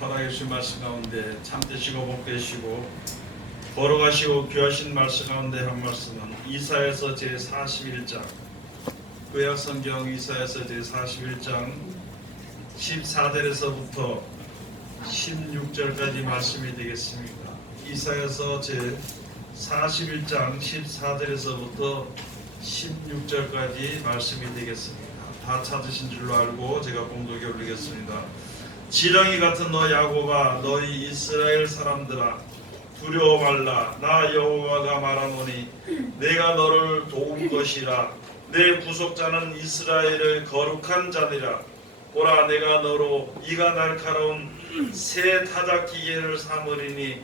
허락해 주신 말씀 가운데 참되시고 복되시고 걸어가시고 귀하신 말씀 가운데 한 말씀은 이사야서 제41장 구약성경 이사야서 제41장 14절에서부터 16절까지 말씀이 되겠습니다. 이사야서 제41장 14절에서부터 16절까지 말씀이 되겠습니다. 다 찾으신 줄로 알고 제가 봉독에 올리겠습니다. 지렁이 같은 너 야곱아, 너희 이스라엘 사람들아, 두려워 말라. 나 여호와가 말하노니 내가 너를 도운 것이라. 내 구속자는 이스라엘의 거룩한 자니라. 보라, 내가 너로 이가 날카로운 새 타작기계를 삼으리니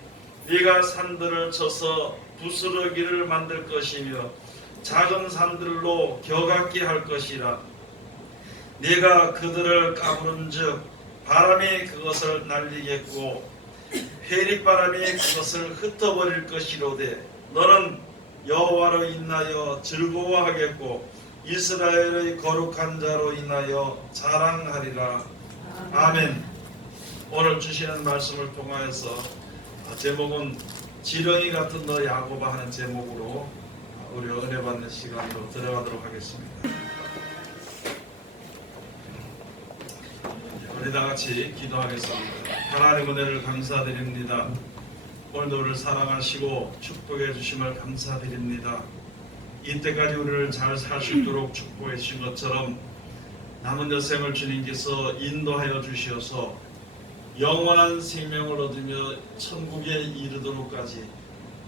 네가 산들을 쳐서 부스러기를 만들 것이며 작은 산들로 겨같게 할 것이라. 네가 그들을 까부른즉 바람이 그것을 날리겠고 회릭바람이 그것을 흩어버릴 것이로되 너는 여호와로 인하여 즐거워하겠고 이스라엘의 거룩한 자로 인하여 자랑하리라. 아멘. 오늘 주시는 말씀을 통하여서 제목은 지렁이 같은 너 야곱아 하는 제목으로 우리 은혜 받는 시간으로 들어가도록 하겠습니다. 우리 다 같이 기도하겠습니다. 하나님 은혜를 감사드립니다. 오늘도 우리를 사랑하시고 축복해 주심을 감사드립니다. 이때까지 우리를 잘 살 수 있도록 축복해 주신 것처럼 남은 여생을 주님께서 인도하여 주시어서 영원한 생명을 얻으며 천국에 이르도록까지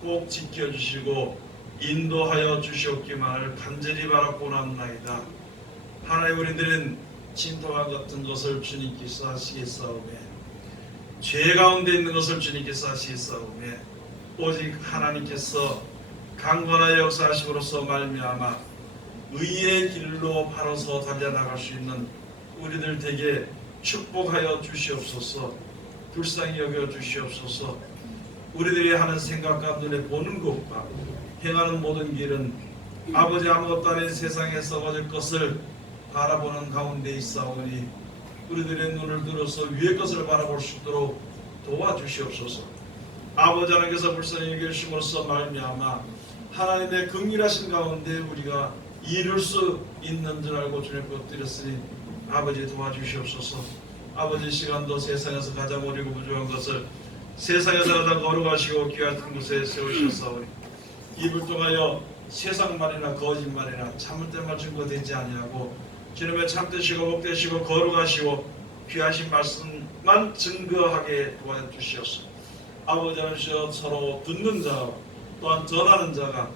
꼭 지켜주시고 인도하여 주시옵기만을 간절히 바라고 나옵나이다. 하나님, 우리들은 진토와 같은 것을 주님께서 하시겠사오매 죄 가운데 있는 것을 주님께서 하시겠사오매 오직 하나님께서 강건하여 역사하심으로써 말미암아 의의 길로 바로서 달려나갈 수 있는 우리들 되게 축복하여 주시옵소서. 불쌍히 여겨 주시옵소서. 우리들이 하는 생각과 눈에 보는 것과 행하는 모든 길은 아버지 아무것도 아닌 세상에 썩어질 것을 바라보는 가운데 있사오니 우리들의 눈을 들어서 위의 것을 바라볼 수 있도록 도와주시옵소서. 아버지 하나님께서 불쌍히 여겨주심으로써 말미암아 하나님의 긍휼하신 가운데 우리가 이룰 수 있는 줄 알고 주님 것 드렸으니 아버지 도와주시옵소서. 아버지, 시간도 세상에서 가장 어리고 부족한 것을 세상에서 가장 거룩하시고 귀한 곳에 세우셨사오니 입을 통하여 세상 말이나 거짓말이나 참을된 말 증거되지 아니하고 주님의 참되시고 복되시고 거룩하시고 귀하신 말씀만 증거하게 도와주시옵소서. 아버지 하나님, 서로 듣는 자 또한 전하는 자가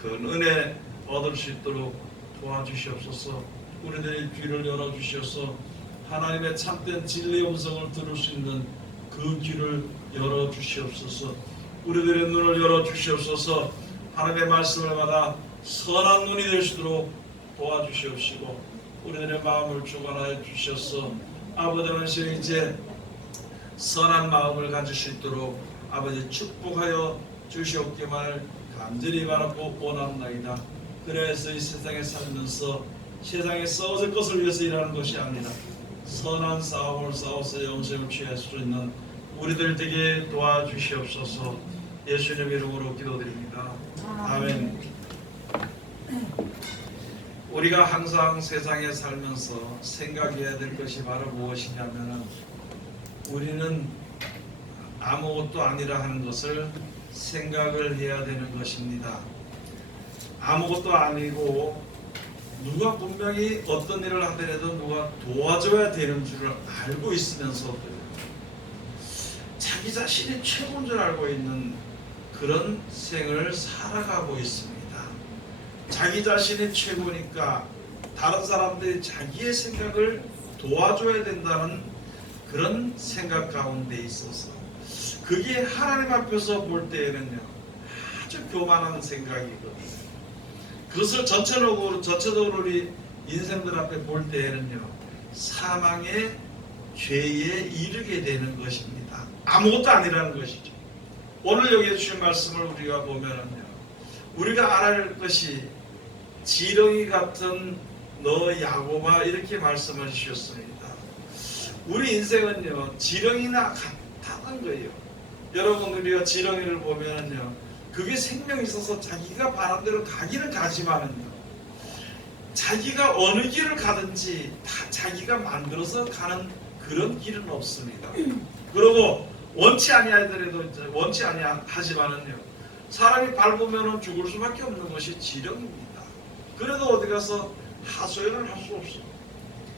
큰 은혜 얻을 수 있도록 도와주시옵소서. 우리들의 귀를 열어주시옵소서. 하나님의 참된 진리의 음성을 들을 수 있는 그 귀를 열어주시옵소서. 우리들의 눈을 열어주시옵소서. 하나님의 말씀을 받아 선한 눈이 될 수 있도록 도와주시옵시고 우리들의 마음을 주관하여 주셔서 아버지 하나님, 이제 선한 마음을 가질 수 있도록 아버지 축복하여 주시옵기만을 간절히 바라고 원합나이다. 그래서 이 세상에 살면서 세상에 썩어질 것을 위해서 일하는 것이 아니라 선한 싸움을 싸워서 영생을 취할 수 있는 우리들 되게 도와주시옵소서. 예수님 이름으로 기도드립니다. 아멘. 우리가 항상 세상에 살면서 생각해야 될 것이 바로 무엇이냐면 우리는 아무것도 아니라 하는 것을 생각을 해야 되는 것입니다. 아무것도 아니고 누가 분명히 어떤 일을 하더라도 누가 도와줘야 되는 줄 알고 있으면서도 자기 자신이 최고인 줄 알고 있는 그런 생을 살아가고 있습니다. 자기 자신이 최고니까 다른 사람들이 자기의 생각을 도와줘야 된다는 그런 생각 가운데 있어서 그게 하나님 앞에서 볼 때에는요 아주 교만한 생각이거든요. 그것을 전체적으로 우리 인생들 앞에 볼 때에는요 사망의 죄에 이르게 되는 것입니다. 아무것도 아니라는 것이죠. 오늘 여기에 주신 말씀을 우리가 보면은요 우리가 알아야 할 것이 지렁이 같은 너 야곱아 이렇게 말씀을 주셨습니다. 우리 인생은요 지렁이나 하는 거예요. 여러분 우리가 지렁이를 보면은요, 그게 생명이 있어서 자기가 바란 대로 가기는 가지만은요, 자기가 어느 길을 가든지 다 자기가 만들어서 가는 그런 길은 없습니다. 그리고 원치 아니하더라도 원치 아니하지만은요, 사람이 밟으면 죽을 수밖에 없는 것이 지렁입니다. 그래도 어디 가서 하소연을 할 수 없어요.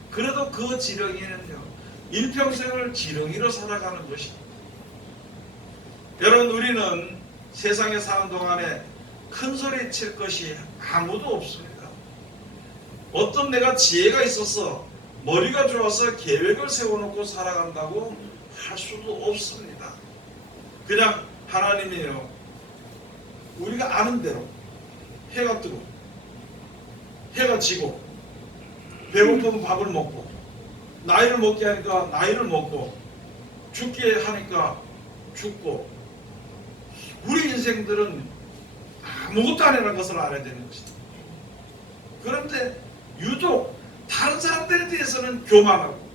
그래도 그 지렁이는요, 일평생을 지렁이로 살아가는 것입니다. 여러분 우리는 세상에 사는 동안에 큰 소리 칠 것이 아무도 없습니다. 어떤 내가 지혜가 있어서 머리가 좋아서 계획을 세워놓고 살아간다고 할 수도 없습니다. 그냥 하나님이에요. 우리가 아는 대로 해가 뜨고 해가 지고 배고프면 밥을 먹고 나이를 먹게 하니까 나이를 먹고 죽게 하니까 죽고, 우리 인생들은 아무것도 아니라는 것을 알아야 되는 것입니다. 그런데 유독 다른 사람들에 대해서는 교만하고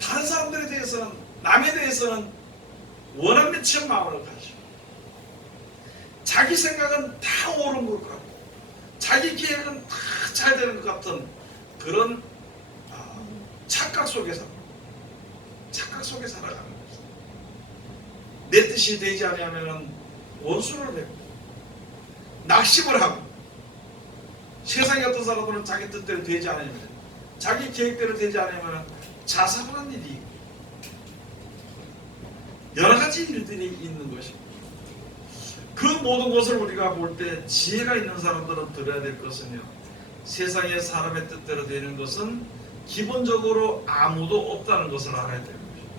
다른 사람들에 대해서는, 남에 대해서는 원한 미치는 마음을 가지고 자기 생각은 다 옳은 것 같고 자기 계획은 다 잘 되는 것 같은 그런 착각 속에 살아가는 것입니다. 내 뜻이 되지 않으면 원수를 내고 낙심을 하고, 세상의 어떤 사람들은 자기 뜻대로 되지 않으면, 자기 계획대로 되지 않으면 자살하는 일이 있고 여러 가지 일들이 있는 것입니다. 그 모든 것을 우리가 볼 때 지혜가 있는 사람들은 들어야 될 것은요, 세상의 사람의 뜻대로 되는 것은 기본적으로 아무도 없다는 것을 알아야 되는 것입니다.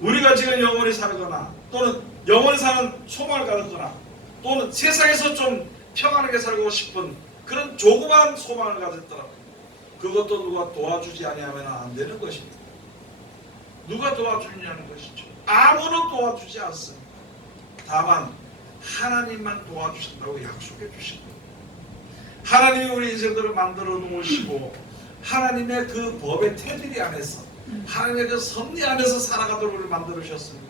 우리가 지금 영원히 살거나 또는 영원히 사는 소망을 가졌거나 또는 세상에서 좀 평안하게 살고 싶은 그런 조그만 소망을 가졌더라도 그것도 누가 도와주지 아니하면 안 되는 것입니다. 누가 도와주느냐는 것이죠. 아무도 도와주지 않습니다. 다만 하나님만 도와주신다고 약속해 주십니다. 하나님이 우리 인생들을 만들어 놓으시고 하나님의 그 법의 테두리 안에서, 하나님의 그 섭리 안에서 살아가도록 우리를 만들어 주셨습니다.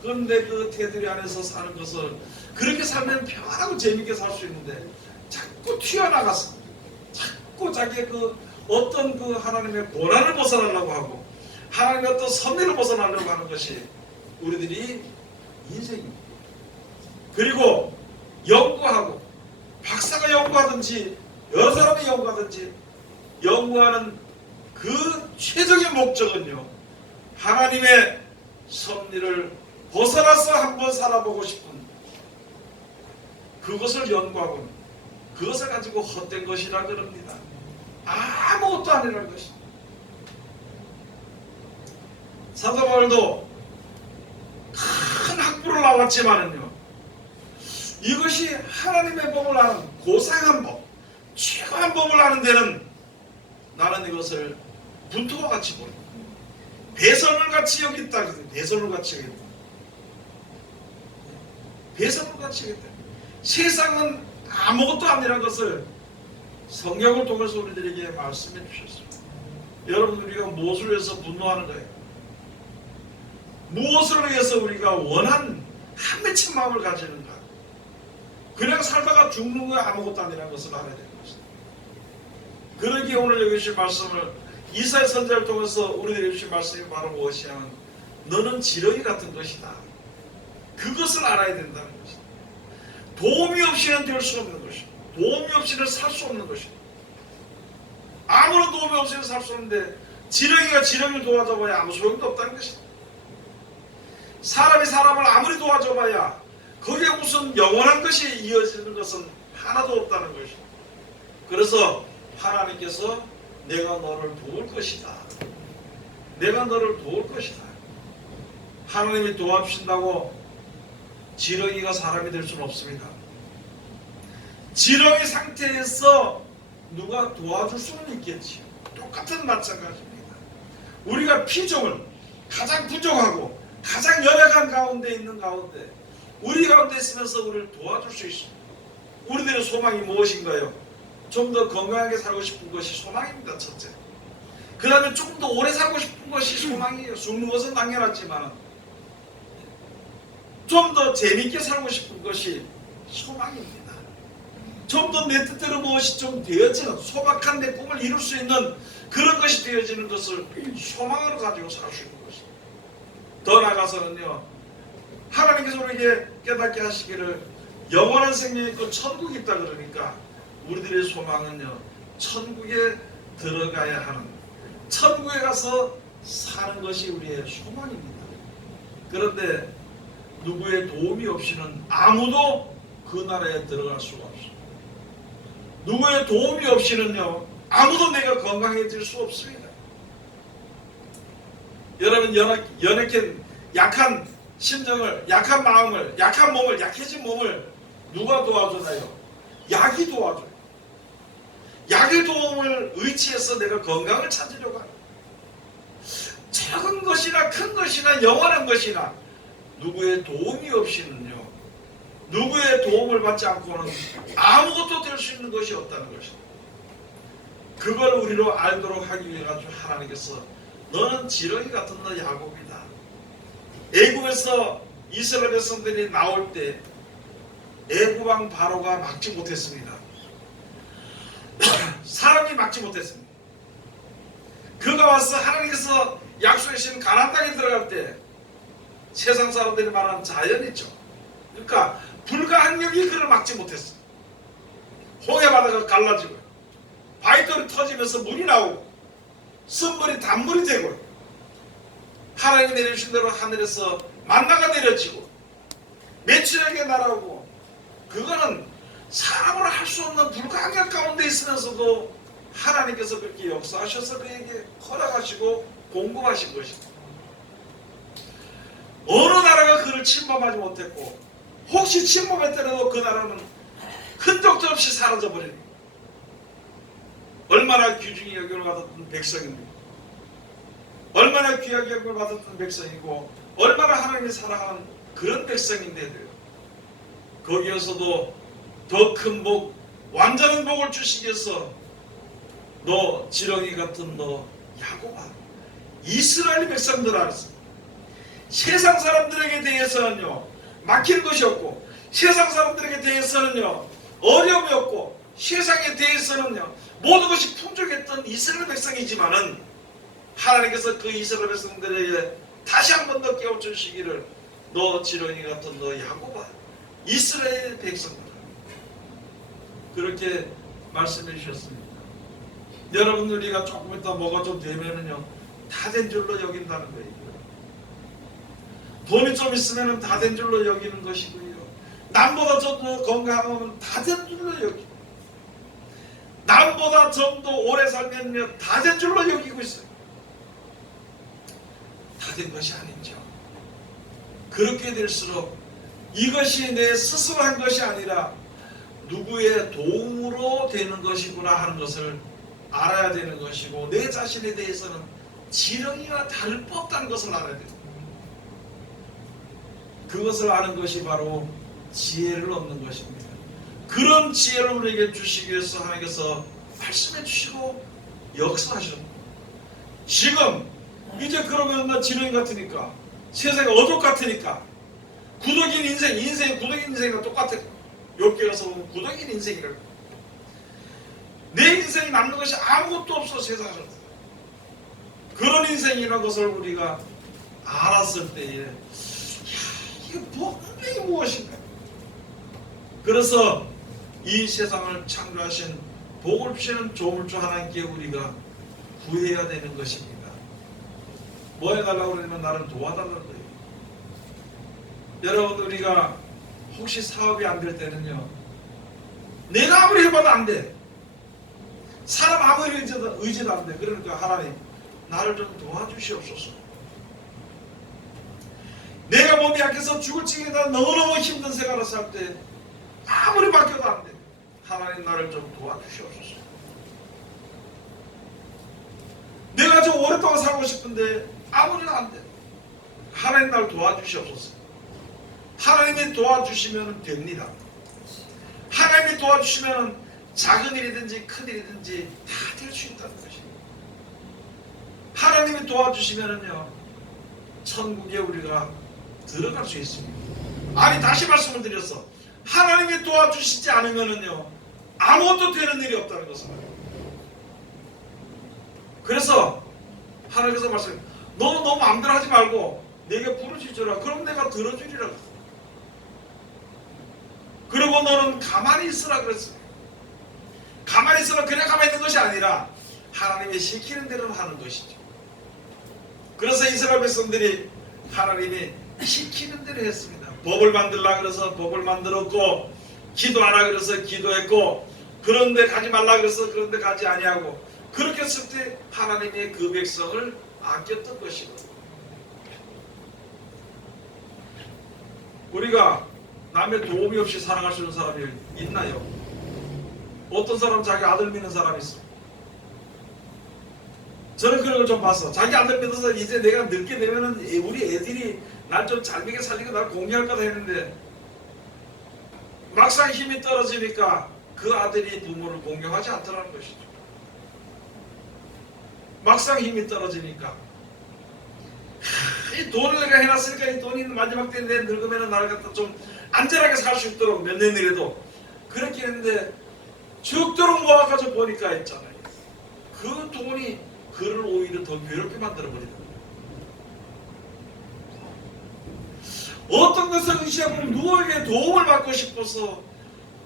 그런데 그 테두리 안에서 사는 것을, 그렇게 살면 평안하고 재밌게 살 수 있는데 자꾸 튀어나가서 자꾸 자기의 그 어떤 그 하나님의 고난을 벗어나려고 하고 하나님의 어떤 섭리를 벗어나려고 하는 것이 우리들이 인생입니다. 그리고 연구하고, 박사가 연구하든지 여러 사람이 연구하든지 연구하는 그 최적의 목적은요, 하나님의 섭리를 벗어나서 한번 살아보고 싶은 그것을 연구하고 그것을 가지고 헛된 것이라 그럽니다. 아무것도 아니라는 것입니다. 사도 바울도 큰 학부를 나왔지만은요, 이것이 하나님의 법을 아는 고상한 법, 최고한 법을 아는 데는 나는 이것을 분토와 같이 보는, 배설물 같이 여겼다. 배설물 같이 여겼다. 배설물 같이 여겼다. 세상은 아무것도 아니라는 것을 성경을 통해서 우리들에게 말씀해 주셨습니다. 여러분, 우리가 무엇을 위해서 분노하는 거예요? 무엇을 위해서 우리가 원한 한 맺힌 마음을 가지는가? 그냥 살다가 죽는 거 아무것도 아니라는 것을 알아야 되는 것입니다. 그러기에 오늘 여기 주신 말씀을 이사야 선지자를 통해서 우리들에게 주신 말씀이 바로 무엇이냐면, 너는 지렁이 같은 것이다. 그것을 알아야 된다는 것이다. 도움이 없이는 될 수 없는 것이다. 도움이 없이는 살 수 없는 것이다. 아무런 도움이 없이는 살 수 없는데 지렁이가 지렁이를 도와줘봐야 아무 소용도 없다는 것이다. 사람이 사람을 아무리 도와줘봐야 거기에 무슨 영원한 것이 이어지는 것은 하나도 없다는 것이다. 그래서 하나님께서 내가 너를 도울 것이다. 내가 너를 도울 것이다. 하나님이 도와주신다고 지렁이가 사람이 될 수는 없습니다. 지렁이 상태에서 누가 도와줄 수는 있겠지요. 똑같은 마찬가지입니다. 우리가 피조물, 가장 부족하고 가장 연약한 가운데 있는 가운데 우리 가운데 있으면서 우리를 도와줄 수 있습니다. 우리들의 소망이 무엇인가요? 좀 더 건강하게 살고 싶은 것이 소망입니다. 첫째. 그 다음에 조금 더 오래 살고 싶은 것이 소망이에요. 죽는 것은 당연하지만 좀 더 재밌게 살고 싶은 것이 소망입니다. 좀 더 내 뜻대로 무엇이 좀 되어지는, 소박한 내 꿈을 이룰 수 있는 그런 것이 되어지는 것을 소망으로 가지고 살 수 있는 것입니다. 더 나아가서는요, 하나님께서 우리에게 깨닫게 하시기를 영원한 생명이 있고 천국이 있다 그러니까 우리들의 소망은요, 천국에 들어가야 하는, 천국에 가서 사는 것이 우리의 소망입니다. 그런데 누구의 도움이 없이는 아무도 그 나라에 들어갈 수가 없어요. 누구의 도움이 없이는요, 아무도 내가 건강해질 수 없습니다. 여러분, 연약한 약한 심정을, 약한 마음을, 약한 몸을, 약해진 몸을 누가 도와주나요? 약이 도와줘요. 약의 도움을 의지해서 내가 건강을 찾으려고 하요. 작은 것이나 큰 것이나 영원한 것이나 누구의 도움이 없이는요, 누구의 도움을 받지 않고는 아무것도 될 수 있는 것이 없다는 것입니다. 그걸 우리로 알도록 하기 위해 가지고 하나님께서 너는 지렁이 같은 너 야곱이다. 애굽에서 이스라엘 백성들이 나올 때 애굽 왕 바로가 막지 못했습니다. 사람이 막지 못했습니다. 그가 와서 하나님께서 약속해 주신 가나안 땅에 들어갈 때 세상 사람들이 말하는 자연이 있죠. 그러니까 불가항력이 그를 막지 못했어요. 홍해 바다가 갈라지고 바위돌이 터지면서 물이 나오고 쓴물이 단물이 되고 하나님이 내려주신 대로 하늘에서 만나가 내려지고 매출에게 날아오고, 그거는 사람으로 할 수 없는 불가항력 가운데 있으면서도 하나님께서 그렇게 역사하셔서 그에게 허락하시고 공급하신 것입니다. 어느 나라가 그를 침범하지 못했고, 혹시 침범했더라도 그 나라는 흔적도 없이 사라져버립니다. 얼마나 귀중히 여김을 받았던 백성입니다. 얼마나 귀하게 여김을 받았던 백성이고, 얼마나 하나님이 사랑하는 그런 백성인데도요, 거기에서도 더 큰 복, 완전한 복을 주시기 위해서 너 지렁이 같은 너 야곱아, 이스라엘 백성들 안에서 세상 사람들에게 대해서는요 막히는 것이 없고, 세상 사람들에게 대해서는요 어려움이 없고, 세상에 대해서는요 모든 것이 풍족했던 이스라엘 백성이지만은 하나님께서 그 이스라엘 백성들에게 다시 한 번 더 깨워주시기를 너 지렁이 같은 너 야곱아, 이스라엘 백성들, 그렇게 말씀해 주셨습니다. 여러분, 우리가 조금 있다 뭐가 좀 되면은요 다 된 줄로 여긴다는 거예요. 돈이 좀 있으면 다 된 줄로 여기는 것이고요, 남보다 좀 더 건강하면 다 된 줄로 여기고, 남보다 좀 더 오래 살면 다 된 줄로 여기고 있어요. 다 된 것이 아니죠. 그렇게 될수록 이것이 내 스스로 한 것이 아니라 누구의 도움으로 되는 것이구나 하는 것을 알아야 되는 것이고, 내 자신에 대해서는 지렁이와 다를 바 없다는 것을 알아야 됩니다. 그것을 아는 것이 바로 지혜를 얻는 것입니다. 그런 지혜를 우리에게 주시기 위해서 하나님께서 말씀해 주시고 역사하셨습니다. 지금 이제 그러면 나 지렁이 같으니까, 세상이 어둠 같으니까, 구덕인 인생이 구덕인 인생과 똑같아. 욥기에 가서 보면 구덕인 인생이라고. 내 인생이 남는 것이 아무것도 없어, 세상에서. 그런 인생이라는 것을 우리가 알았을 때에, 이게 분명히 무엇인가. 그래서 이 세상을 창조하신 복을 주시는 조물주 하나님께 우리가 구해야 되는 것입니다. 뭐 해달라고 그러면 나를 도와달라는 거예요. 여러분, 우리가 혹시 사업이 안 될 때는요, 내가 아무리 해봐도 안 돼. 사람 아무리 의지도 안 돼. 그러니까 하나님, 나를 좀 도와주시옵소서. 내가 몸이 약해서 죽을 지경이다 너무너무 힘든 생활을 살 때 아무리 맡겨도 안 돼. 하나님, 나를 좀 도와주시옵소서. 내가 좀 오랫동안 살고 싶은데 아무리 안 돼. 하나님, 나를 도와주시옵소서. 하나님이 도와주시면 됩니다. 하나님이 도와주시면 작은 일이든지 큰 일이든지 다 될 수 있다는 것입니다. 하나님이 도와주시면은요 천국에 우리가 들어갈 수 있습니다. 아니 다시 말씀을 드렸어. 하나님이 도와주시지 않으면은요 아무것도 되는 일이 없다는 것을 말해요. 그래서 하나님께서 말씀해, 너 마음대로 하지 말고 내게 부르짖으라. 그럼 내가 들어주리라. 그리고 너는 가만히 있으라 그랬어요. 가만히 있으라. 그냥 가만히 있는 것이 아니라 하나님이 시키는 대로 하는 것이죠. 그래서 이스라엘 백성들이 하나님이 시키는 대로 했습니다. 법을 만들라 그래서 법을 만들었고, 기도하라 그래서 기도했고, 그런데 가지 말라 그래서 그런데 가지 아니하고, 그렇게 했을 때 하나님이 그 백성을 아꼈던 것이거든요. 우리가 남의 도움이 없이 살아갈 수 있는 사람이 있나요? 어떤 사람 자기 아들 믿는 사람이 있어. 저는 그런 걸 좀 봤어. 자기 아들 믿어서 이제 내가 늙게 되면은 우리 애들이 날 좀 잘 믿게 살리고 날 공개할 거다 했는데, 막상 힘이 떨어지니까 그 아들이 부모를 공경하지 않더라는 것이죠. 막상 힘이 떨어지니까 이 돈을 내가 해놨으니까 이 돈이 마지막 때 내 늙으면 나를 갖다 좀 안전하게 살 수 있도록 몇 년이라도 그렇게 했는데, 죽도록 모아가지고 보니까 있잖아요. 그 돈이 그를 오히려 더 괴롭게 만들어버리는 거예요. 어떤 것을 의지하고 누구에게 도움을 받고 싶어서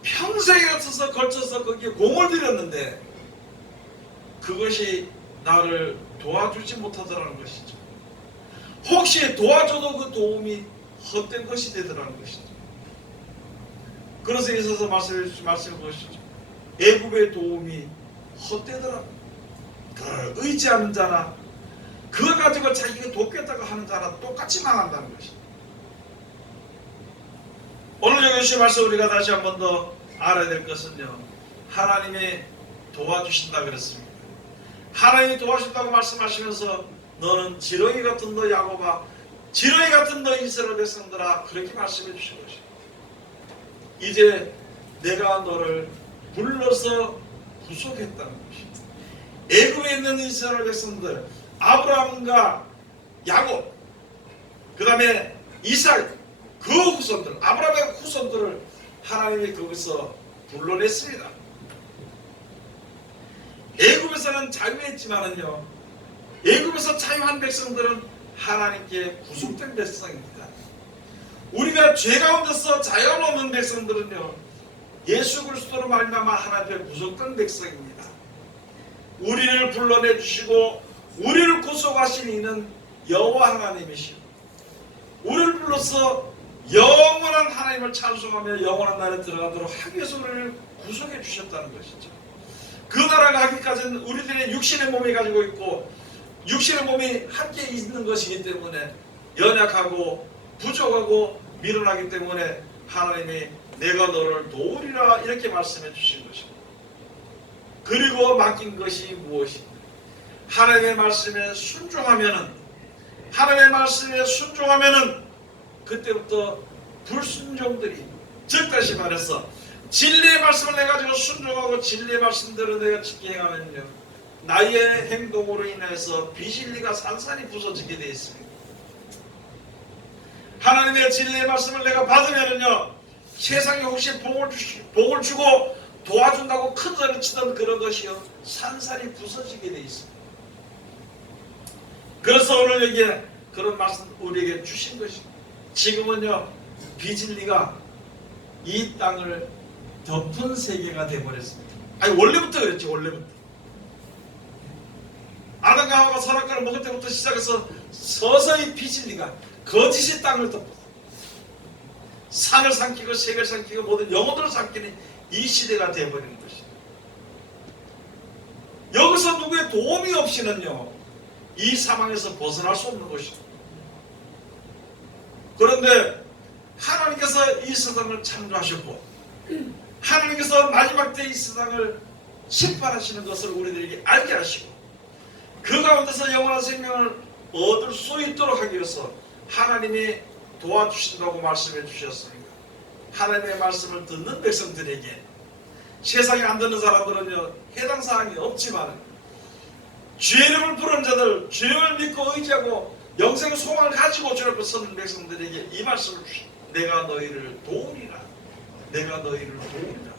평생에 걸쳐서 거기에 공을 들였는데 그것이 나를 도와주지 못하더라는 것이죠. 혹시 도와줘도 그 도움이 헛된 것이 되더라는 것이죠. 그래서 있어서 말씀해 보시죠. 애굽의 도움이 헛되더라고요. 그걸 의지하는 자나 그걸 가지고 자기가 돕겠다고 하는 자나 똑같이 망한다는 것이죠. 오늘 여기 주신 말씀 우리가 다시 한 번 더 알아야 될 것은요, 하나님이 도와주신다 그랬습니다. 하나님이 도와준다고 말씀하시면서 너는 지렁이 같은 너 야곱아, 지렁이 같은 너 이스라엘 백성들아, 그렇게 말씀해 주신 것이죠. 이제 내가 너를 불러서 구속했다는 것이죠. 애굽에 있는 이스라엘 백성들, 아브라함과 야곱, 그 다음에 이삭, 그 후손들, 아브라함의 후손들을 하나님이 거기서 불러냈습니다. 애굽에서는 자유했지만은요, 애굽에서 자유한 백성들은 하나님께 구속된 백성입니다. 우리가 죄 가운데서 자유함 없는 백성들은요, 예수 그리스도로 말미암아 하나님 앞에 구속된 백성입니다. 우리를 불러내 주시고 우리를 구속하신 이는 여호와 하나님이시오. 우리를 불러서 영원한 하나님을 찬송하며 영원한 나라에 들어가도록 하기 위해서 우리를 구속해 주셨다는 것이죠. 그 나라가 하기까지는 우리들의 육신의 몸이 가지고 있고 육신의 몸이 함께 있는 것이기 때문에 연약하고 부족하고 미련하기 때문에 하나님이 내가 너를 도우리라 이렇게 말씀해 주신 것입니다. 그리고 맡긴 것이 무엇입니까? 하나님의 말씀에 순종하면은, 하나님의 말씀에 순종하면은 그때부터 불순종들이, 즉 다시 말해서 진리의 말씀을 내 가지고 순종하고 진리의 말씀대로 내가 지키게 행하면요, 나의 행동으로 인해서 비진리가 산산이 부서지게 되어 있습니다. 하나님의 진리의 말씀을 내가 받으면은요, 세상에 혹시 복을 주고 도와준다고 큰 소리 치던 그런 것이요, 산산이 부서지게 되어 있습니다. 그래서 오늘 여기에 그런 말씀 우리에게 주신 것입니다. 지금은요, 비진리가 이 땅을 덮은 세계가 되어버렸습니다. 아니 원래부터 그랬지. 원래부터 아담과 하와가 선악과를 먹을 때부터 시작해서 서서히 비진리가, 거짓이 땅을 덮었어. 산을 삼키고 세계를 삼키고 모든 영혼들을 삼키는 이 시대가 되어버리는 것이죠. 여기서 누구의 도움이 없이는요, 이 상황에서 벗어날 수 없는 것이죠. 그런데 하나님께서 이 세상을 창조하셨고 하나님께서 마지막 때 이 세상을 심판하시는 것을 우리들에게 알게 하시고 그 가운데서 영원한 생명을 얻을 수 있도록 하기 위해서 하나님이 도와주신다고 말씀해 주셨습니다. 하나님의 말씀을 듣는 백성들에게, 세상에 안 듣는 사람들은요, 해당 사항이 없지만 죄를 부른 자들, 죄를 믿고 의지하고 영생의 소망을 가지고 주 앞에 서는 백성들에게 이 말씀을 주십니다. 내가 너희를 도우리라. 내가 너희를 도우리라.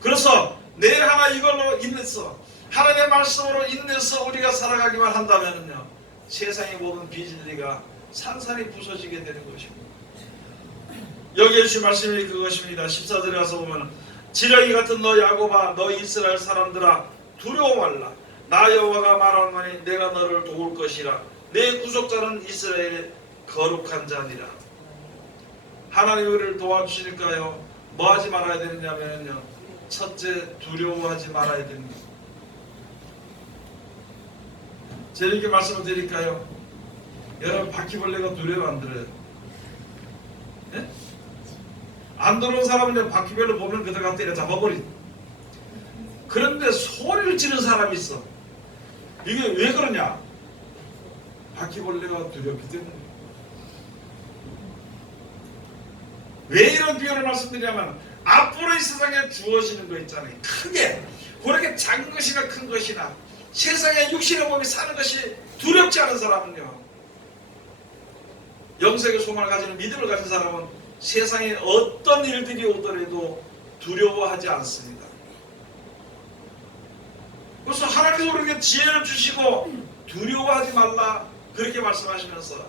그래서 내 하나 이걸로 인내서 하나님의 말씀으로 인내서 우리가 살아가기만 한다면요, 세상의 모든 비진리가 산산이 부서지게 되는 것입니다. 여기에 주신 말씀이 그것입니다. 14절에 가서 보면 지렁이 같은 너 야곱아, 너 이스라엘 사람들아, 두려워 말라. 나 여호와가 말하노니 내가 너를 도울 것이라. 내 구속자는 이스라엘의 거룩한 자니라. 하나님 우리를 도와주시니까요, 뭐 하지 말아야 되느냐면요, 첫째, 두려워하지 말아야 됩니다. 제가 이렇게 말씀을 드릴까요? 여러분, 바퀴벌레가 두려워 안 들어요? 네? 안 들어온 사람은 바퀴벌레 보면 그대로 때려 잡아버리. 그런데 소리를 지르는 사람이 있어. 이게 왜 그러냐? 바퀴벌레가 두렵기 때문에. 왜 이런 비유를 말씀드리냐면, 앞으로 이 세상에 주어지는 거 있잖아요. 크게 그렇게 작은 것이나 큰 것이나 세상에 육신의 몸이 사는 것이 두렵지 않은 사람은요, 영생의 소망을 가지는 믿음을 가진 사람은 세상에 어떤 일들이 오더라도 두려워하지 않습니다. 그래서 하나님께서 우리에게 지혜를 주시고 두려워하지 말라 그렇게 말씀하시면서,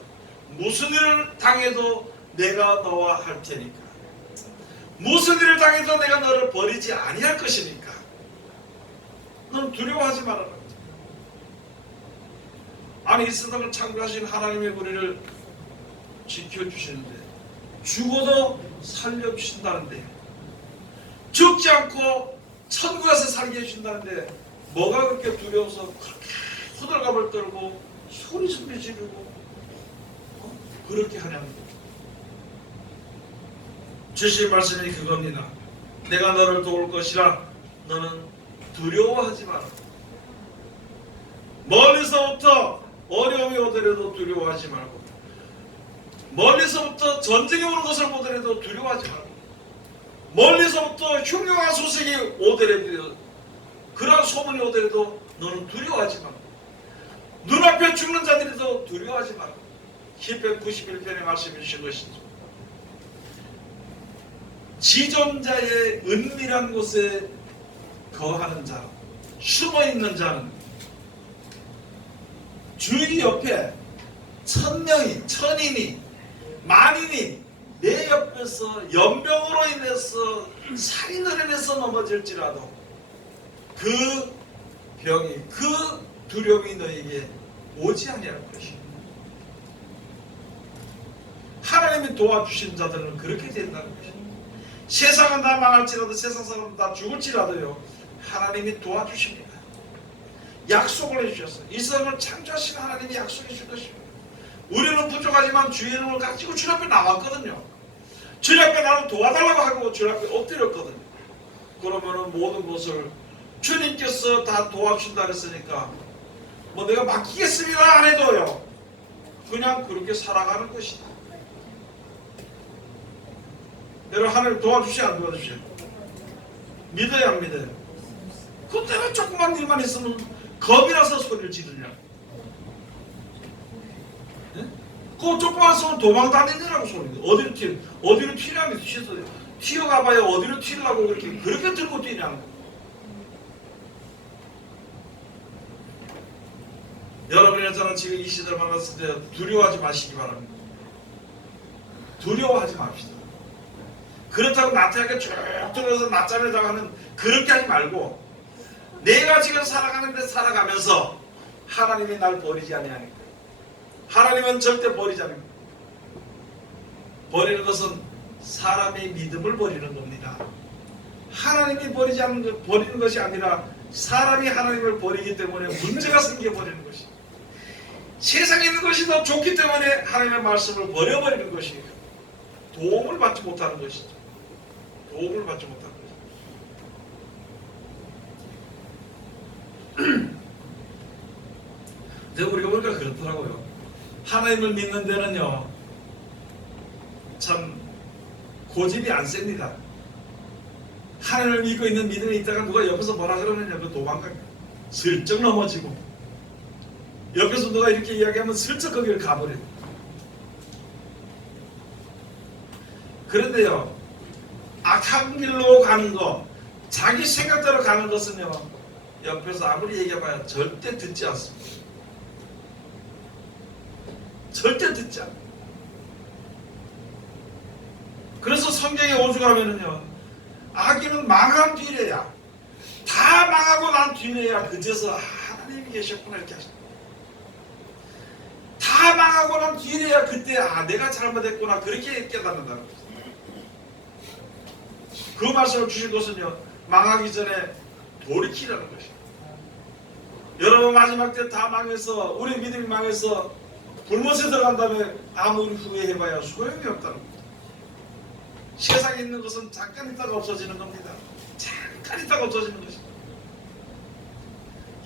무슨 일을 당해도 내가 너와 할 테니까, 무슨 일을 당해도 내가 너를 버리지 아니할 것이니까 너는 두려워하지 말아라. 아니, 이 세상을 창조하신 하나님의 우리를 지켜주시는데, 죽어도 살려주신다는데, 죽지 않고 천국 가서 살게 해주신다는데, 뭐가 그렇게 두려워서 그렇게 호들갑을 떨고 소리 지르고 그렇게 하냐는 거죠. 주신 말씀이 그겁니다. 내가 너를 도울 것이라. 너는 두려워하지 마라. 멀리서부터 어려움이 오더라도 두려워하지 말고, 멀리서부터 전쟁이 오는 것을 보더라도 두려워하지 말고, 멀리서부터 흉흉한 소식이 오더라도, 그러한 소문이 오더라도 너는 두려워하지 말고, 눈앞에 죽는 자들이도 두려워하지 말고. 시편 91편에 말씀해 주신 것이죠. 지존자의 은밀한 곳에 거하는 자, 숨어있는 자는 주의 옆에 1000명이, 1000인이, 만인이 내 옆에서 연병으로 인해서 살인을 인해서 넘어질지라도 그 병이, 그 두려움이 너에게 오지 아니할 것이다. 하나님이 도와주신 자들은 그렇게 된다는 것입니다. 세상은 다 망할지라도, 세상 사람은 다 죽을지라도요, 하나님이 도와주십니다. 약속을 해주셨어요. 이 세상을 창조하신 하나님이 약속해 줄 것입니다. 우리는 부족하지만 주의 이름을 가지고 주님 앞에 나왔거든요. 주님 앞에 나를 도와달라고 하고 주님 앞에 엎드렸거든요. 그러면은 모든 것을 주님께서 다 도와주신다 그랬으니까 뭐 내가 맡기겠습니다 안 해도요, 그냥 그렇게 살아가는 것이다. 여러분, 하나님 도와주시 안 도와주시? 믿어야 안 믿어요? 그때 왜 조그만 일만 있으면 겁이 나서 소리를 지르냐? 네? 그거 조그만 있으면 도망 다니느라고 소리인데, 어디로 튀냐면 튀어가봐야 어디로 튀려고 그렇게 들고 뛰냐고. 여러분이나 저는 지금 이 시대를 만났을 때 두려워하지 마시기 바랍니다. 두려워하지 맙시다. 그렇다고 나태하게 쭉 들어서 낮잠을 자가는 그렇게 하지 말고, 내가 지금 살아가는데 살아가면서 하나님이 날 버리지 아니하니까. 하나님은 절대 버리지 않습니다. 버리는 것은 사람의 믿음을 버리는 겁니다. 하나님이 버리는 것이 아니라 사람이 하나님을 버리기 때문에 문제가 생겨버리는 것입니다. 세상에 있는 것이 더 좋기 때문에 하나님의 말씀을 버려버리는 것이에요. 도움을 받지 못하는 것이죠. 도움을 받지 못하는 것이죠. 근데 우리가 보니까 그렇더라고요. 하나님을 믿는 데는요, 참 고집이 안 셉니다. 하나님을 믿고 있는 믿음이 있다가 누가 옆에서 뭐라 그러느냐, 그 도망가요. 슬쩍 넘어지고, 옆에서 누가 이렇게 이야기하면 슬쩍 거기를 가버려요. 그런데요, 악한 길로 가는 거, 자기 생각대로 가는 것은요, 옆에서 아무리 얘기해봐야 절대 듣지 않습니다. 절대 듣지 않아요. 그래서 성경에 오죽하면은요, 악인은 망한 뒤래야, 다 망하고 난 뒤래야 그제서 하나님이 계셨구나 이렇게 하십니다. 다 망하고 난 뒤래야 그때 내가 잘못했구나 그렇게 깨닫는다는 거죠. 그 말씀을 주신 것은요, 망하기 전에 돌이키라는 것입니다. 여러분 마지막 때 다 망해서 우리 믿음이 망해서 불못에 들어간 다음에 아무리 후회해봐야 소용이 없다는 겁니다. 세상에 있는 것은 잠깐 있다가 없어지는 겁니다. 잠깐 있다가 없어지는 것입니다.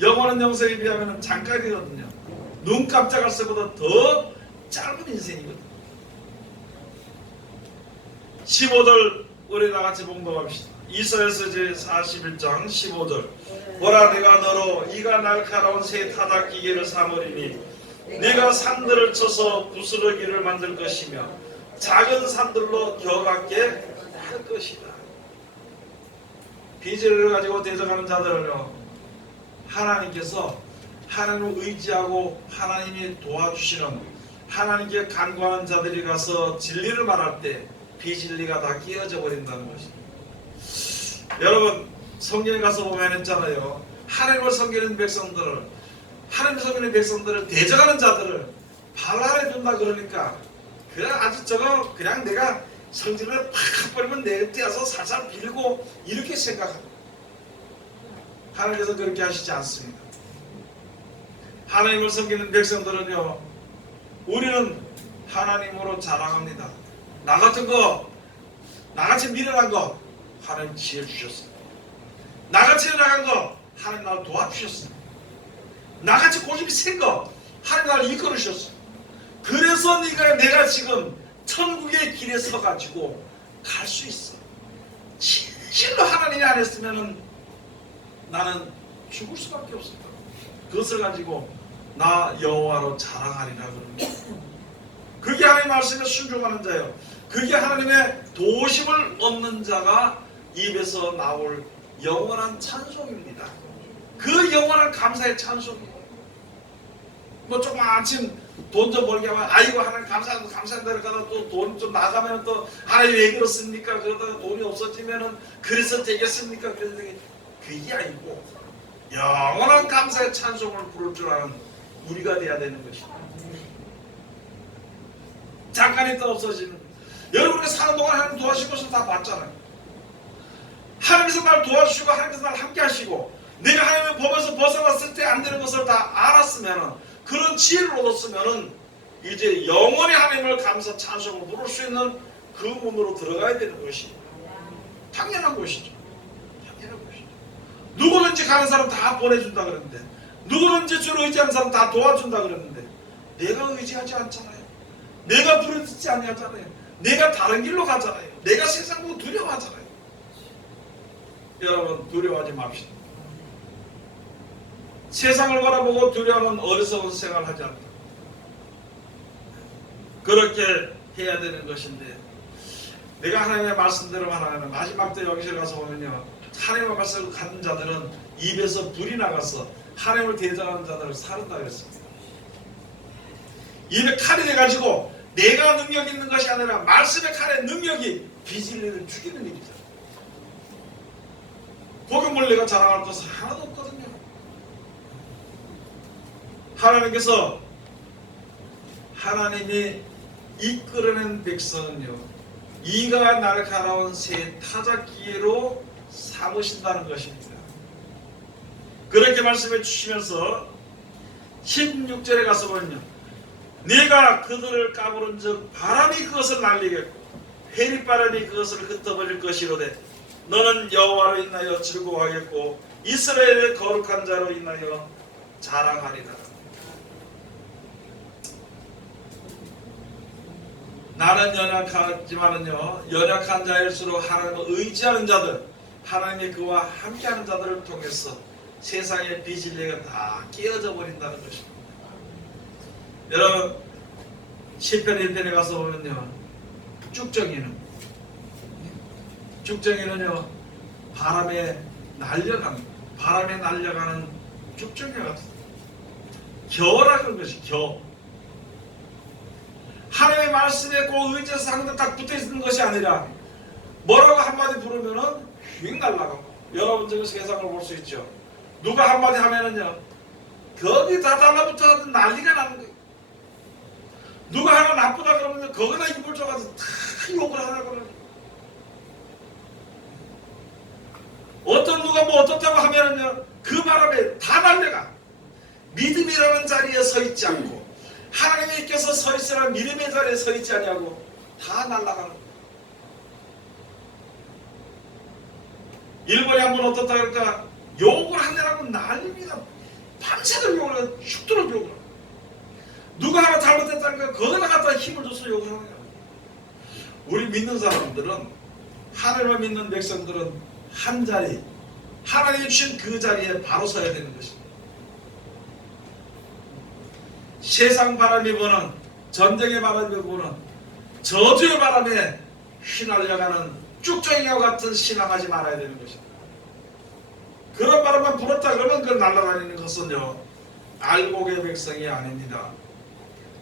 영원한 영생에 비하면 잠깐이거든요. 눈 깜짝할 새보다 더 짧은 인생이거든요. 15절 우리 다같이 봉독합시다. 이사야서 제41장 15절. 보라, 내가 너로 이가 날카로운 새 타작기계를 삼으리니 네가 산들을 쳐서 부스러기를 만들 것이며 작은 산들로 겨같게 할 것이다. 비질을 가지고 대적하는 자들을요, 하나님께서 하나님을 의지하고 하나님이 도와주시는, 하나님께 간구하는 자들이 가서 진리를 말할 때 비진리가 다 끼어져 버린다는 것입니다. 여러분 성경에 가서 보면 했잖아요. 하나님을 섬기는 백성들을, 하나님을 섬기는 백성들을 대적하는 자들을 발랄해 준다 그러니까 아주 저거 그냥 내가 성질을 팍 버리면 내 떼어서 살살 빌고 이렇게 생각합니다. 하나님께서 그렇게 하시지 않습니다. 하나님을 섬기는 백성들은요, 우리는 하나님으로 자랑합니다. 나 같은 거, 나같이 미련한 거 하나님 지혜 주셨습니다. 나같이 나간 거 하나님 나를 도와주셨습니다. 나같이 고집이 센 거 하나님 나를 이끌으셨습니다. 그래서 내가 지금 천국의 길에 서가지고 갈 수 있어. 진실로 하나님이 안 했으면 나는 죽을 수밖에 없습니다. 그것을 가지고 나 여호와로 자랑하리라 그럽니다. 그게 하나님의 말씀에 순종하는 자예요. 그게 하나님의 도심을 얻는 자가 입에서 나올 영원한 찬송입니다. 그 영원한 감사의 찬송이에요. 뭐 조금 아침 돈 좀 벌게 하면 아이고 하나님 감사한다 그러다가 또 돈 좀 나가면 또 하나님 왜 그렇습니까? 그러다가 돈이 없어지면은 그래서 되겠습니까? 그게 아니고 영원한 감사의 찬송을 부를 줄 아는 우리가 돼야 되는 것입니다. 잠깐 있다 없어지는, 여러분이 사는 동안 하나님 도와주신 것을 다 봤잖아요. 하나님께서 날 도와주시고 하나님께서 날 함께 하시고 내가 하나님의 법에서 벗어났을 때 안 되는 것을 다 알았으면, 그런 지혜를 얻었으면 이제 영원히 하나님을 감사 찬송을 부를 수 있는 그 문으로 들어가야 되는 것이 당연한 것이죠. 당연한 것이죠. 누구든지 가는 사람 다 보내준다 그랬는데, 누구든지 주를 의지하는 사람 다 도와준다 그랬는데, 내가 의지하지 않잖아요. 내가 부르짖지 아니하잖아요. 내가 다른 길로 가잖아요. 내가 세상 보고 두려워하잖아요. 여러분 두려워하지 맙시다. 세상을 바라보고 두려워하는 어리석은 생활을 하지 않다. 그렇게 해야 되는 것인데, 내가 하나님의 말씀대로 하나는 마지막 때 여기서 가서 보면요, 하나님의 말씀을 갖는 자들은 입에서 불이 나가서 하나님을 대적하는 자들을 사른다 그랬습니다. 입에 칼이 돼가지고 내가 능력 있는 것이 아니라 말씀의 칼의 능력이 비진리를 죽이는 일이죠. 복음을 내가 자랑할 것은 하나도 없거든요. 하나님께서, 하나님이 이끌어낸 백성은요, 이가 날카로운 새 타작기로 삼으신다는 것입니다. 그렇게 말씀해 주시면서 16절에 가서 보면요, 네가 그들을 까부른 즉 바람이 그것을 날리겠고 회리바람이 그것을 흩어버릴 것이로되 너는 여호와로 인하여 즐거워하겠고 이스라엘의 거룩한 자로 인하여 자랑하리라. 나는 연약하지만은요, 연약한 자일수록 하나님을 의지하는 자들, 하나님의 그와 함께하는 자들을 통해서 세상의 비진리가 다 깨어져 버린다는 것입니다. 여러분 시편 1편에 가서 보면요, 쭉정이는 쭉정이는요 바람에 날려가는 쭉정이와 같은 겨라 그런 것이 겨. 하나님의 말씀에 꼭 의지해서 항상 딱 붙어있는 것이 아니라 뭐라고 한마디 부르면은 휙 날아가고. 여러분 지금 세상을 볼 수 있죠. 누가 한마디 하면은요 거기 다 달라붙어 난리가 나는 거예요. 누가 하나 나쁘다 그러면 거기다 입을 줘가지고 다 욕을 하라고 그러는 거예요. 어떤 누가 뭐 어떻다고 하면은요 그 바람에 다 날려가. 믿음이라는 자리에 서 있지 않고 하나님이 께서 서 있으라 믿음의 자리에 서 있지 않냐고 다 날아가는 거예요. 일본이 한번 어떻다 그럴까 욕을 하느라고 난립니다. 밤새도록 욕을 하고 죽도록 욕을 하고 누가 하나 잘못했다니까 거기다 갖다 힘을 줘서 욕을 하는 거예요. 우리 믿는 사람들은 하나님을 믿는 백성들은 한 자리 하나님이 주신 그 자리에 바로 서야 되는 것입니다. 세상 바람이 부는 전쟁의 바람이 부는 저주의 바람에 휘날려가는 쭉정이와 같은 신앙하지 말아야 되는 것입니다. 그런 바람만 불었다 그러면 그 날아다니는 것은요 알곡의 백성이 아닙니다.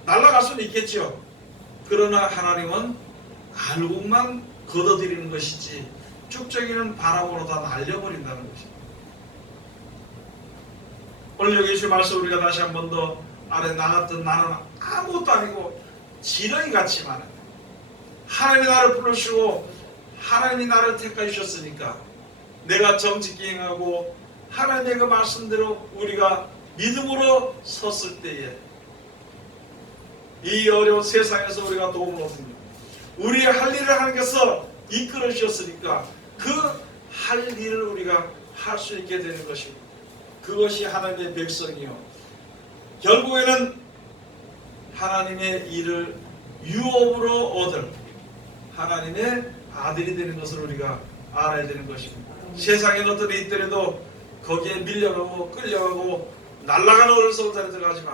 날아갈 수는 있겠죠. 그러나 하나님은 알곡만 걷어들이는 것이지 쭉정이는 바람으로 다 날려버린다는 것입니다. 오늘 여기 주신 말씀 우리가 다시 한 번 더 아래 나갔던 나는 아무것도 아니고 지렁이 같지만 하나님이 나를 부르시고 하나님이 나를 택하여 주셨으니까 내가 정직히 행하고 하나님의 그 말씀대로 우리가 믿음으로 섰을 때에 이 어려운 세상에서 우리가 도움을 얻습니다. 우리의 할 일을 하나님께서 이끌어 주셨으니까 그 할 일을 우리가 할 수 있게 되는 것입니다. 그것이 하나님의 백성이요 결국에는 하나님의 일을 유업으로 얻을 하나님의 아들이 되는 것을 우리가 알아야 되는 것입니다. 세상에 어떤 일이 있더라도 거기에 밀려가고 끌려가고 날아가는 어리석은 자리에 들어가지 마.